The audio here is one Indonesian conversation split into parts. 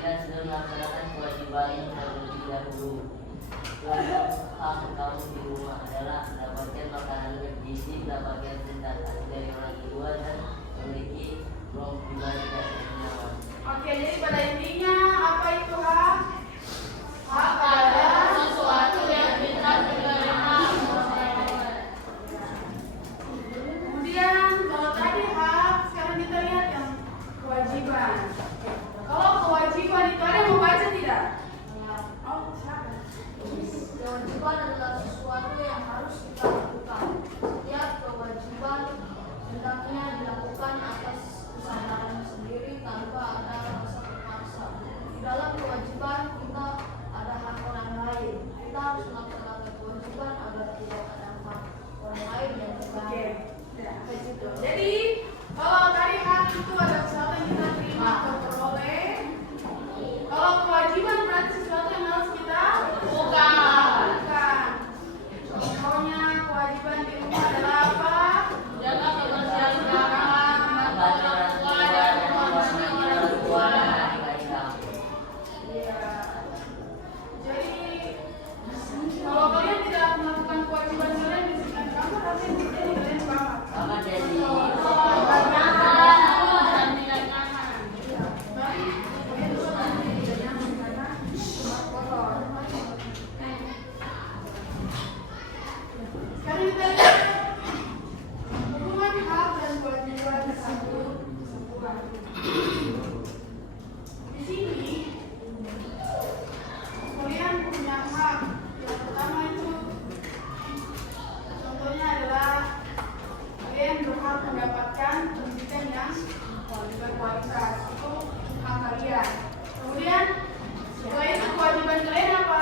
apabila sudah melaksanakan kewajiban terlebih dahulu. Hak kamu di rumah adalah mendapatkan makanan bergizi, mendapatkan cinta kasih dari orang tua, dan memiliki ruang pribadi dan nyaman. Oke, jadi pada intinya apa itu hak? Hak adalah sesuatu yang kita terima. Kemudian kalau tadi hak, sekarang kita lihat yang kewajiban. Kalau kewajiban itu ada yang mau baca tidak? Oh, siapa? Kewajiban adalah sesuatu yang harus kita lakukan. Setiap kewajiban hendaknya dilakukan atas kesadaran sendiri tanpa ada rasa terpaksa. Di dalam kewajiban kita ada hak orang lain. Kita harus melaksanakan kewajiban agar tidak ada hak orang lain yang terganggu. Jadi kalau tadi hak itu ada sesuatu yang kita terima atau peroleh. Kalau kewajiban berarti sesuatu yang harus kita lakukan. Contohnya kewajiban di rumah adalah apa? Jaga kebersihan kamar, membantu orang tua dan mengawasi orang tua. Iya. Jadi kalau kalian tidak melakukan kewajiban kalian di sekitar kamar, pasti jadi kalian paham. Sama jadi Sekarang kita lihat hubungan hak dan kewajiban satu kesatuan. Di sini kalian punya hak. Yang pertama itu contohnya adalah kalian berhak mendapatkan pendidikan yang berkualitas. Itu hak kalian. Kemudian selain itu kewajiban kalian apa?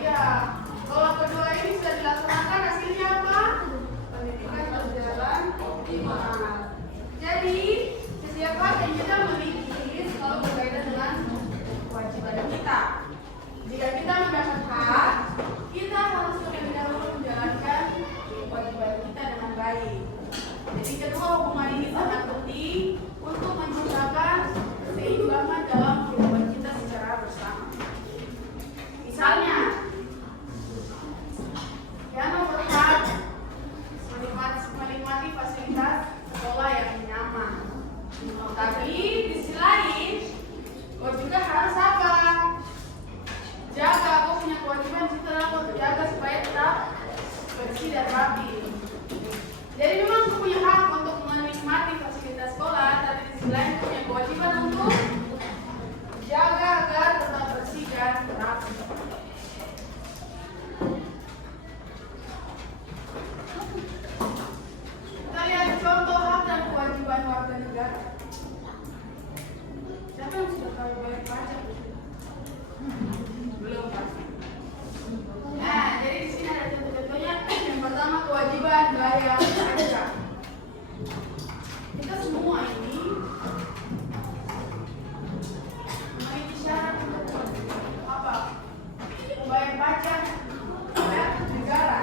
Iya. Kalau kedua ini sudah dilaksanakan, hasilnya apa? Pendidikan berjalan optimal. Jadi setiap hak yang kita miliki selalu berkaitan dengan kewajiban kita. Jika kita mendapat hak, kita harus terlebih dahulu menjalankan kewajiban kita dengan baik. Jadi kedua hubungan ini sangat penting untuk menciptakan keseimbangan dalam kehidupan kita secara bersama. Misalnya, yang berhak menikmati fasilitas sekolah yang nyaman. Tapi di sisi lain, kau juga harus apa? Jaga, kau punya kewajiban kita kau jaga supaya tetap bersih dan rapi. Jadi memang kau punya hak untuk menikmati fasilitas sekolah, tapi di sisi lain kau punya kewajiban untuk jaga agar tetap bersih dan rapi. Kita lihat contoh hak dan kewajiban warga negara. Siapa yang sudah tahu bayar pajak? Belum pasti. Nah, jadi di sini ada contoh-contohnya. Yang pertama kewajiban bayar pajak. Kita semua ini memiliki syarat untuk apa? Membayar pajak negara.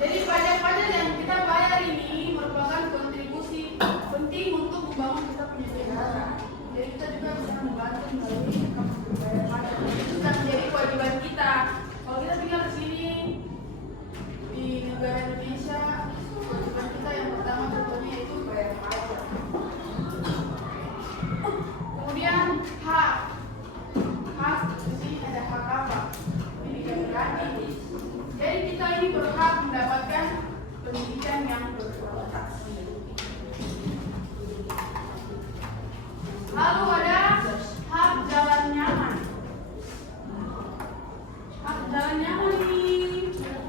Jadi pajak-pajak yang kita bayar ini merupakan kontribusi penting untuk membangun kita punya negara. Jadi kita juga bisa membantu melalui membayar pajak. Itu sudah menjadi kewajiban kita. Kalau kita tinggal di sini di negara Indonesia, kewajiban kita yang pertama contohnya yaitu bayar pajak. Kemudian hak. Hak di sini ada hak apa? Pendidikan gratis. Jadi kita ini berhak mendapatkan pendidikan yang berkualitas. Lalu ada hak jalan nyaman. Hak jalan nyaman ini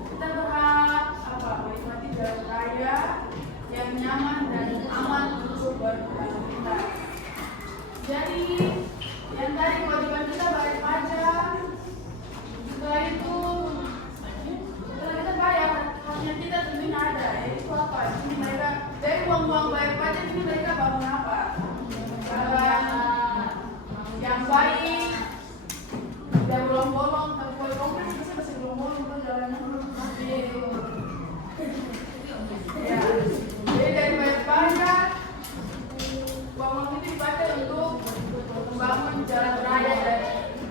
kita berhak apa? Menikmati jalan raya yang nyaman dan aman untuk beraktivitas. Jadi yang tadi kewajiban kita bayar pajak. Setelah itu kita bayar, haknya kita tentunya ada. Yaitu apa? Ini mereka dari uang-uang bayar pajak ini mereka bangun apa? Jalan yang baik, tidak bolong-bolong. Kalau bolong-bolong bisa masih bolong-bolong tuh jalannya belum mati. Ya, jadi dari bayar pajak bangun itu dipakai untuk membangun jalan raya dan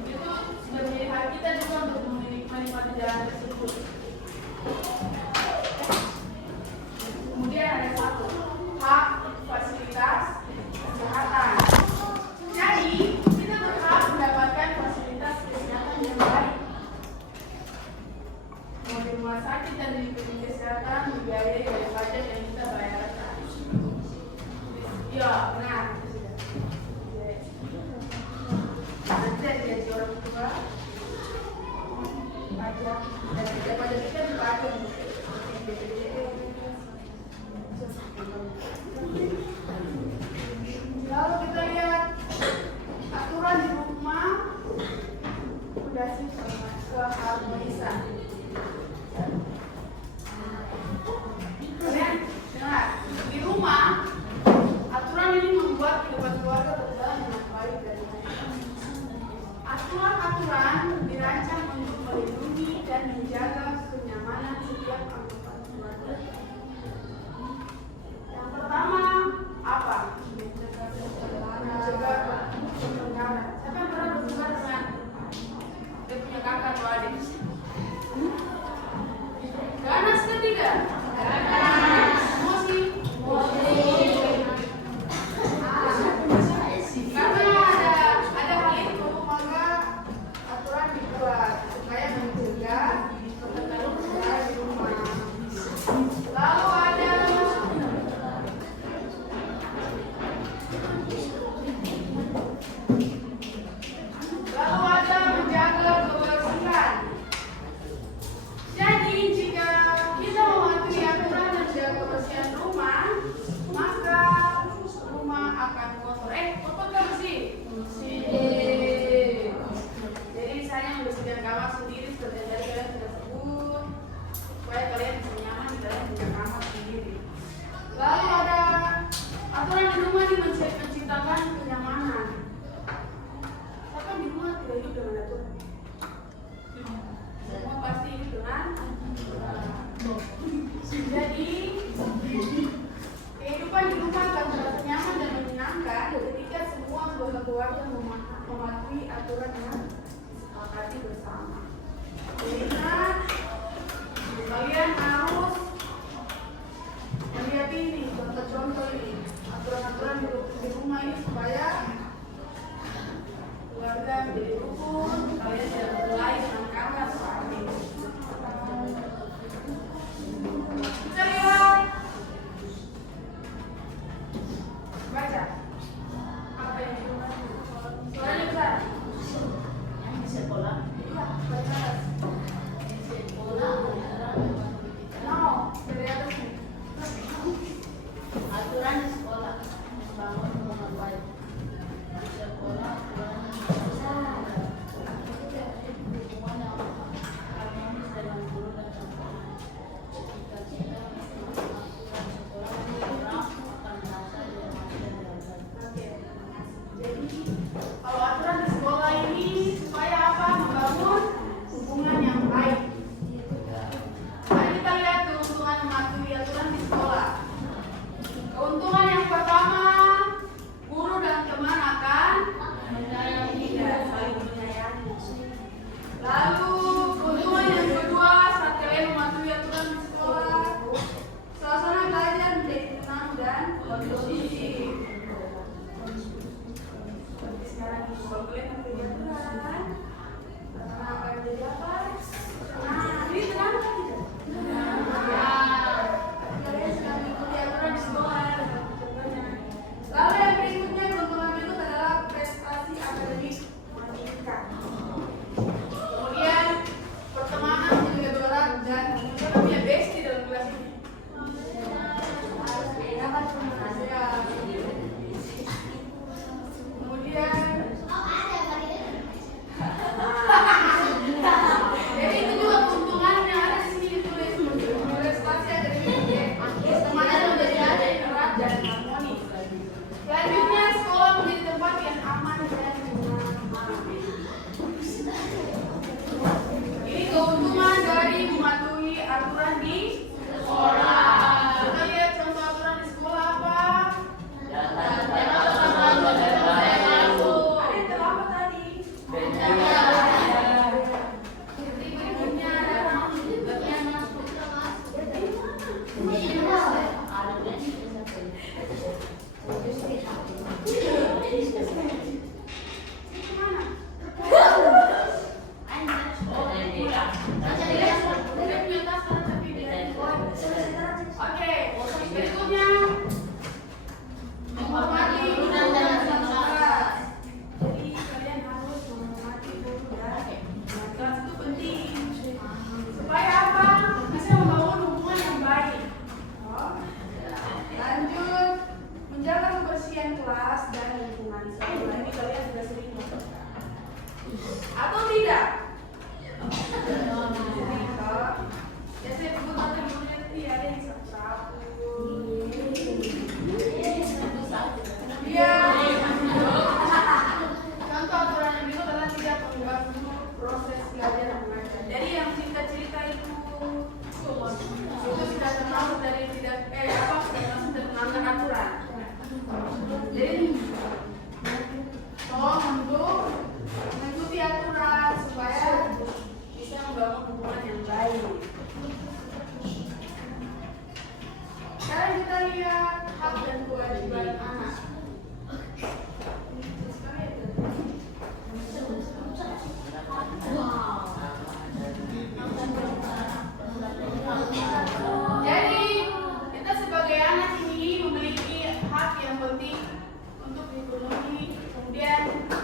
itu sudah menjadi hak kita juga untuk menikmati jalan tersebut. Kemudian ada satu, hak fasilitas kesehatan. Jadi kita berhak mendapatkan fasilitas kesehatan yang baik. Mau di rumah sakit dan di klinik kesehatan dibiayai dari pajak yang kita bayarkan. Ya, benar. Nanti ada gaji orang tua, pajak, dan pajak kita dipakai untuk lalu kita lihat aturan di rumah udah sih keharmonisan. Kalian dengar, di rumah aturan ini membuat kehidupan keluarga berjalan dengan baik dan baik. Aturan-aturan dirancang untuk melindungi dan menjaga kenyamanan setiap anggota keluarga. Yang pertama apa? Menjaga pertengkaran. Siapa yang pernah bertengkar dengan dia punya kakak atau adik? Ganas ketiga. Emosi. Karena ada hal itu maka aturan dibuat supaya mencegah pertengkaran di rumah. Lalu ada menjaga kebersihan. Jadi jika kita mematuhi aturan dan menjaga kebersihan rumah, maka rumah akan kotor. Kotor kan bersih? Bersih. Jadi misalnya membersihkan kamar sendiri seperti yang tadi kalian sudah sebut, supaya kalian bisa nyaman di dalam punya kamar sendiri. Lalu ada aturan di rumah ini menciptakan kenyamanan. Siapa di rumah tidak hidup dengan aturan? Semua pasti hidup dengan aturan. Jadi kehidupan di rumah akan terasa nyaman dan menyenangkan ketika semua anggota keluarga mematuhi aturan yang disepakati bersama. Ingat, kalian harus melihat ini, contoh-contoh ini, aturan-aturan di rumah ini supaya keluarga menjadi rukun, kalian tidak berkelahi dengan kakak atau adik. Kita lihat, baca apa yang di rumah. Suaranya besar. Yang di sekolah, Iya, baca. di sekolah No, dari atas nih. aturan di sekolah membangun rumah baik. Di sekolah aturan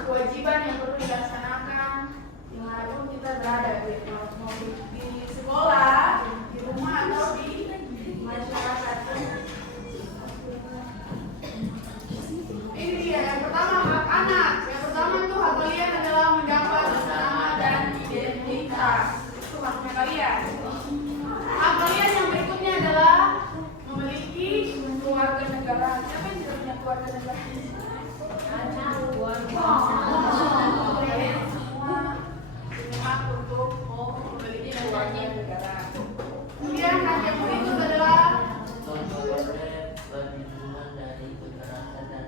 kewajiban yang perlu dilaksanakan dimanapun kita berada, mau di sekolah, di rumah atau di masyarakat. Ini dia yang pertama, hak anak. Yang pertama itu hak kalian adalah mendapat nama dan identitas. Itu haknya kalian. Hak kalian yang berikutnya adalah memiliki keluarga negara. Siapa yang tidak punya keluarga negara? Kalian semua punya hak untuk memiliki keluarga negara. Kemudian hak yang berikut adalah perlindungan dari kekerasan dan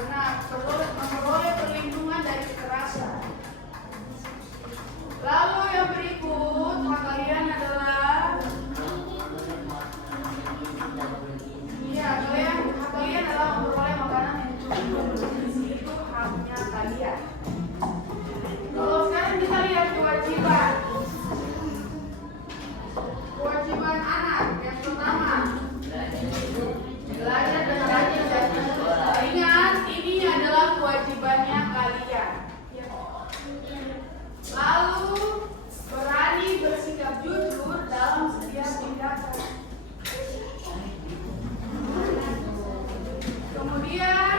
benar, memperoleh perlindungan dari kekerasan. Lalu yang berikut hak kalian adalah hak kalian adalah memperoleh makanan yang cukup bergizi. Itu haknya kalian. Kalau sekarang kita lihat kewajiban anak. Yang pertama, belajar dan rajin dan sekolah. Ingat, ini adalah kewajibannya kalian. Lalu berani bersikap jujur dalam setiap tindakan. Kemudian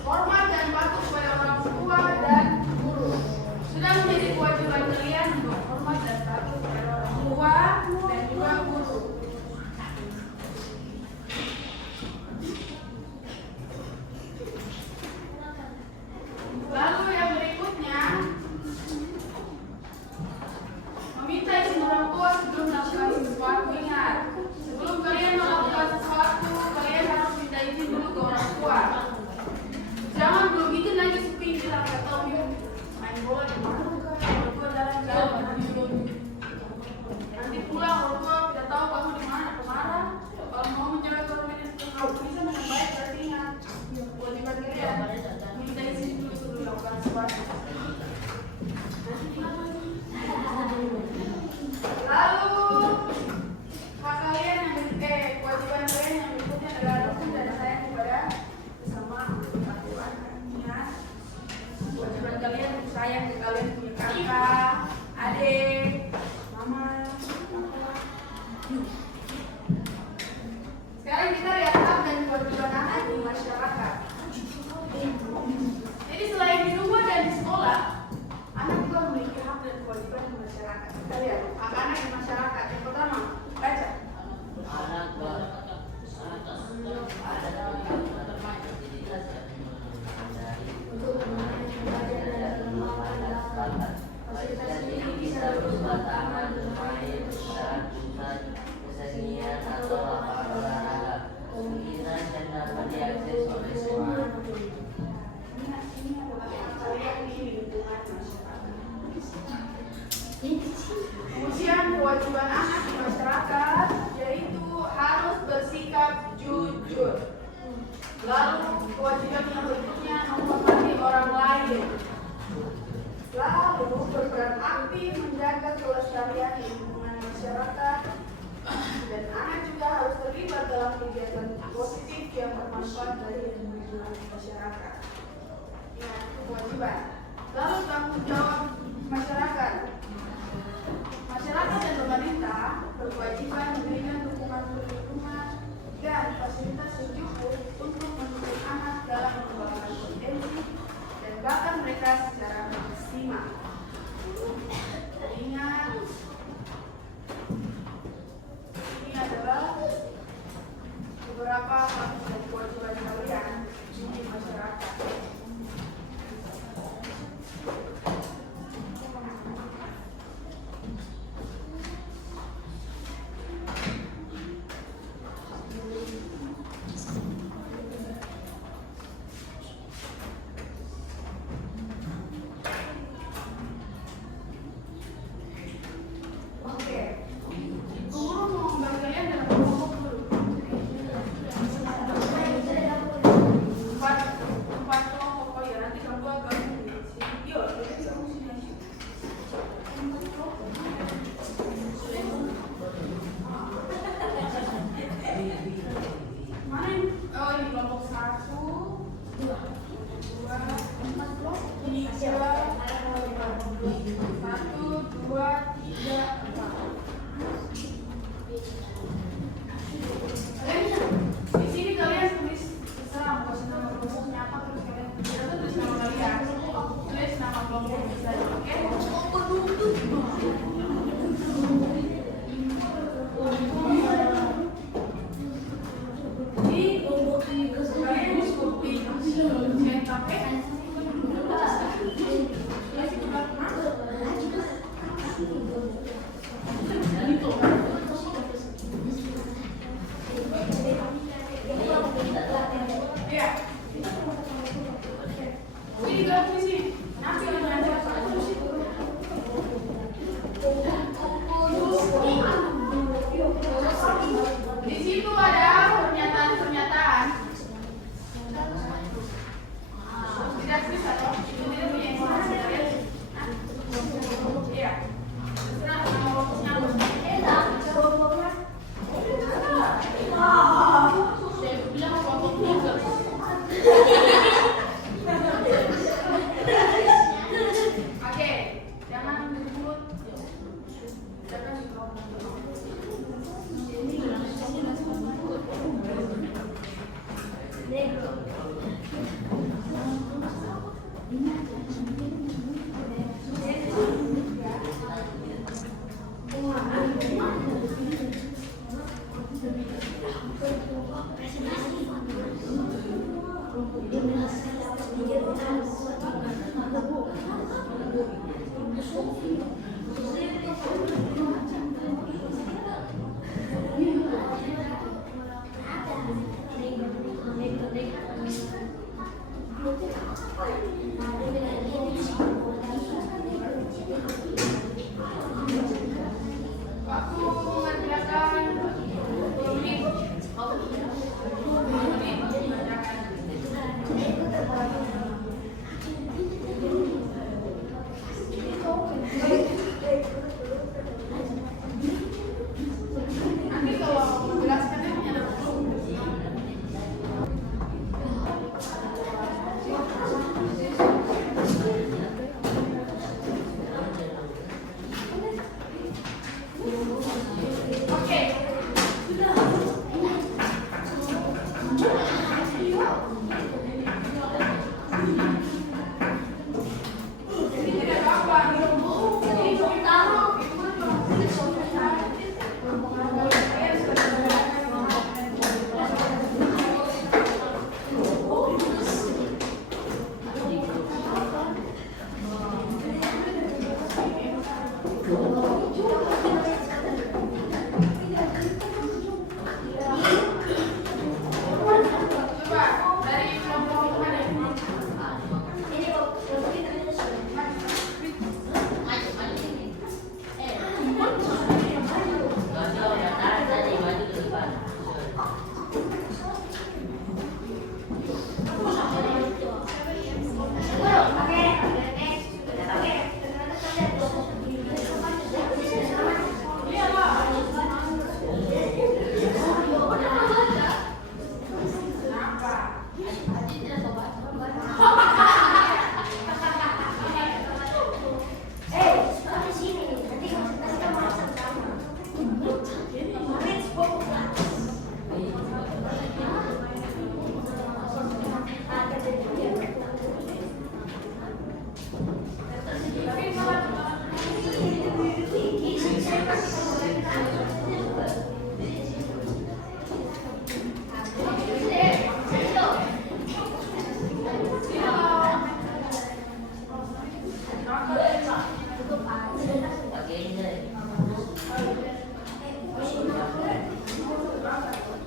hormat dan patuh kepada orang tua dan guru. Sudah menjadi kewajiban kalian untuk hormat dan patuh kepada orang tua dan juga guru. Lalu yang berikutnya, meminta izin orang tua sebelum melakukan sesuatu. Ingat, sebelum kalian melakukan sesuatu, kalian harus minta izin dulu ke orang tua. Jangan belum izin lagi sepi bilang nggak tahu yuk main bola di mana, orang tua jalan-jalan nanti pulang orang tua tidak tahu kamu di mana, kemarah. Kalau mau menjaga komunikasi kamu bisa dengan baik, berarti ingat kewajiban kalian minta izin dulu sebelum melakukan sesuatu. Lalu hak kalian kewajiban kalian yang berikutnya adalah rukun dan sayang kepada sesama Tuhan. Ingat, kewajiban kalian untuk sayang ke kalian punya kakak, adik, mama, papa. Sekarang kita lihat hak dan kewajiban anak di masyarakat. Jadi selain di rumah dan di sekolah, anak juga memiliki hak dan kewajiban di masyarakat. Kita lihat hak anak di masyarakat. Yang pertama, baca. anak jadi bisa berupa taman, bermain, berjalan, kesenian atau olahraga. Kemungkinan dan dapat diakses oleh semua. Ini adalah hak kalian di lingkungan masyarakat. Kemudian kewajiban anak di masyarakat yaitu harus bersikap jujur. Lalu kewajiban yang berikutnya menghormati orang lain. Lalu berperan aktif menjaga kelestarian lingkungan masyarakat. Dan anak juga harus terlibat dalam kegiatan positif yang bermanfaat bagi lingkungan masyarakat. Ya, itu kewajiban. Lalu tanggung jawab masyarakat. Masyarakat dan pemerintah berkewajiban memberikan dukungan perlindungan dan fasilitas yang cukup untuk mendukung anak dalam mengembangkan potensi dan bakat mereka secara maksimal. Ingat, ini adalah beberapa hak dan kewajiban kalian di masyarakat. Waktu mengerjakan 10 menit. 10 menit mengerjakan. Nanti kalau menjelaskannya hanya ada 10. Oke. Jadi tidak apa-apa. Coba dari kelompok mana? Jauh-jauh yang tarik tadi maju ke depan. Iya lah. Kenapa? Pakai ini deh.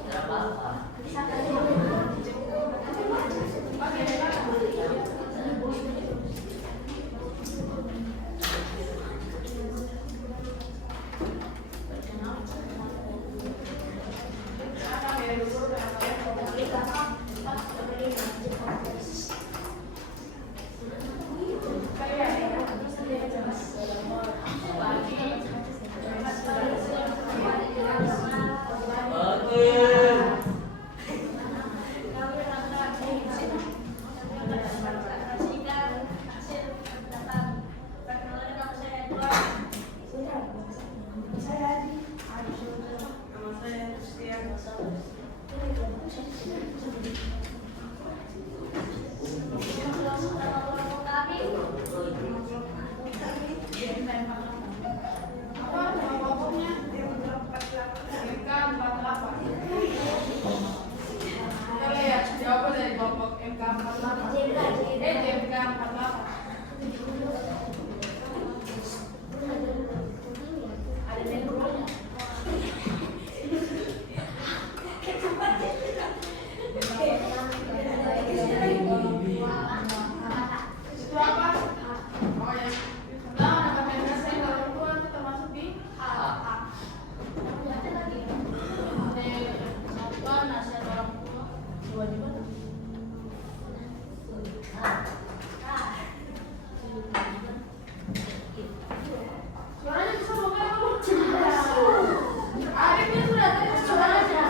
Tidak apa-apa. Apa nama kelompoknya? MK48. Kita lihat jawaban dari kelompok MK48. MK48. Itu apa? Oh ya. Pertama mendapatkan rasa yang kalau itu termasuk di A. Nonton nasihat orang tua. Dua di mana? Suaranya bisa buka dulu. Arifnya sudah tadi suaranya.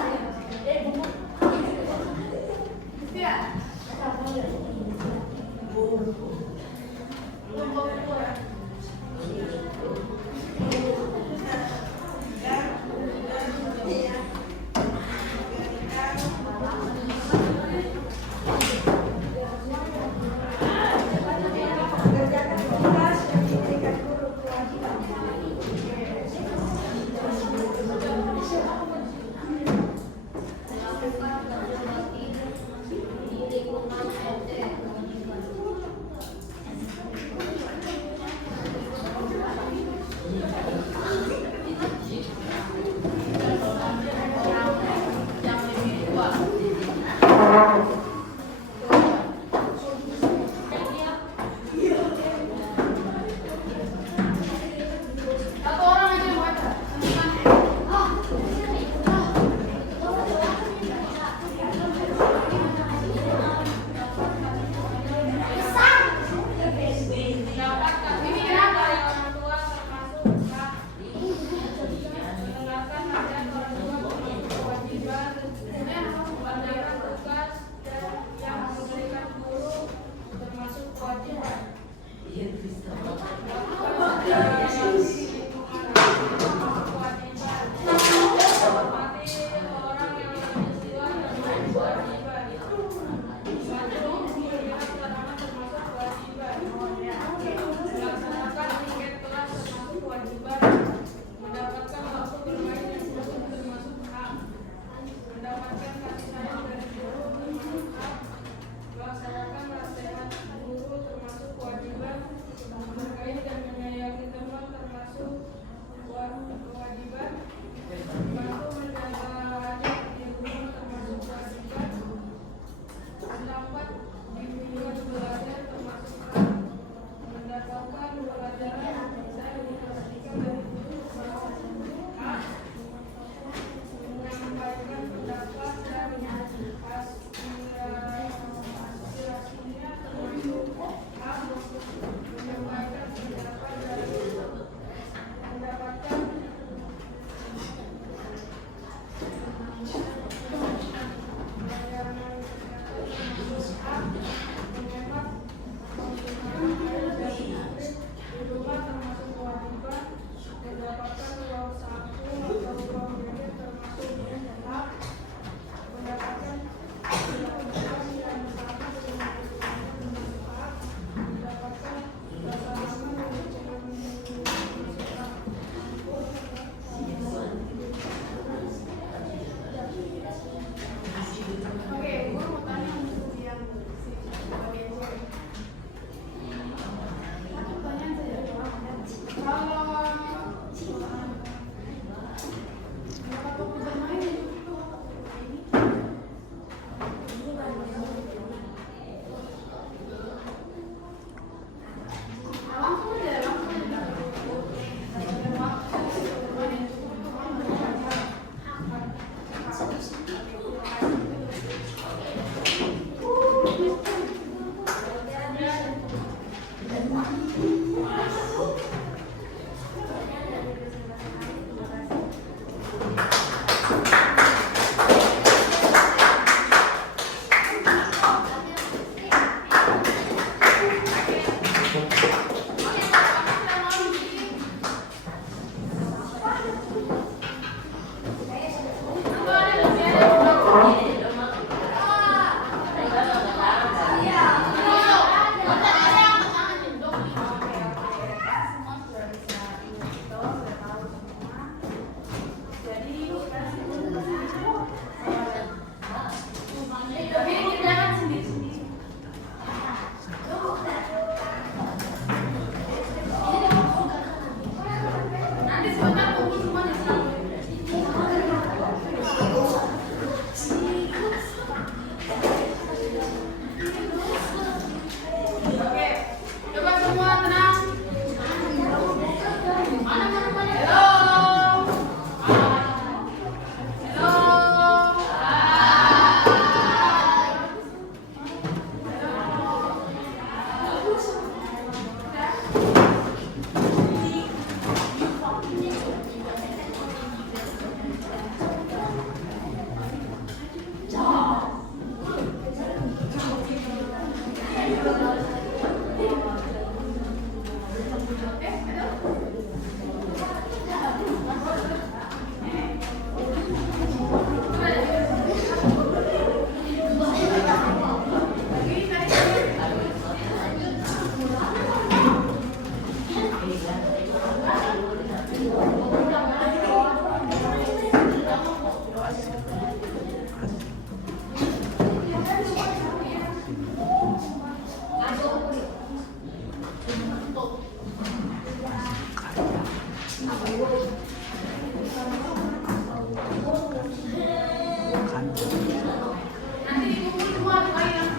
Nanti dikumpul semua mulai yang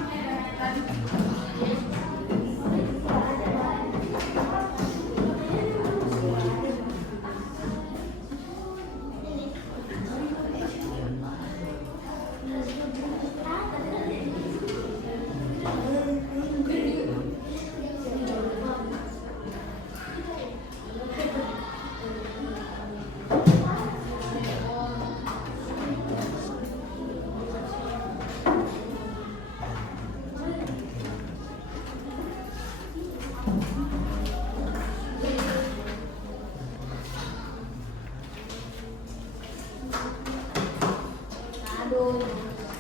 tadi. Aduh.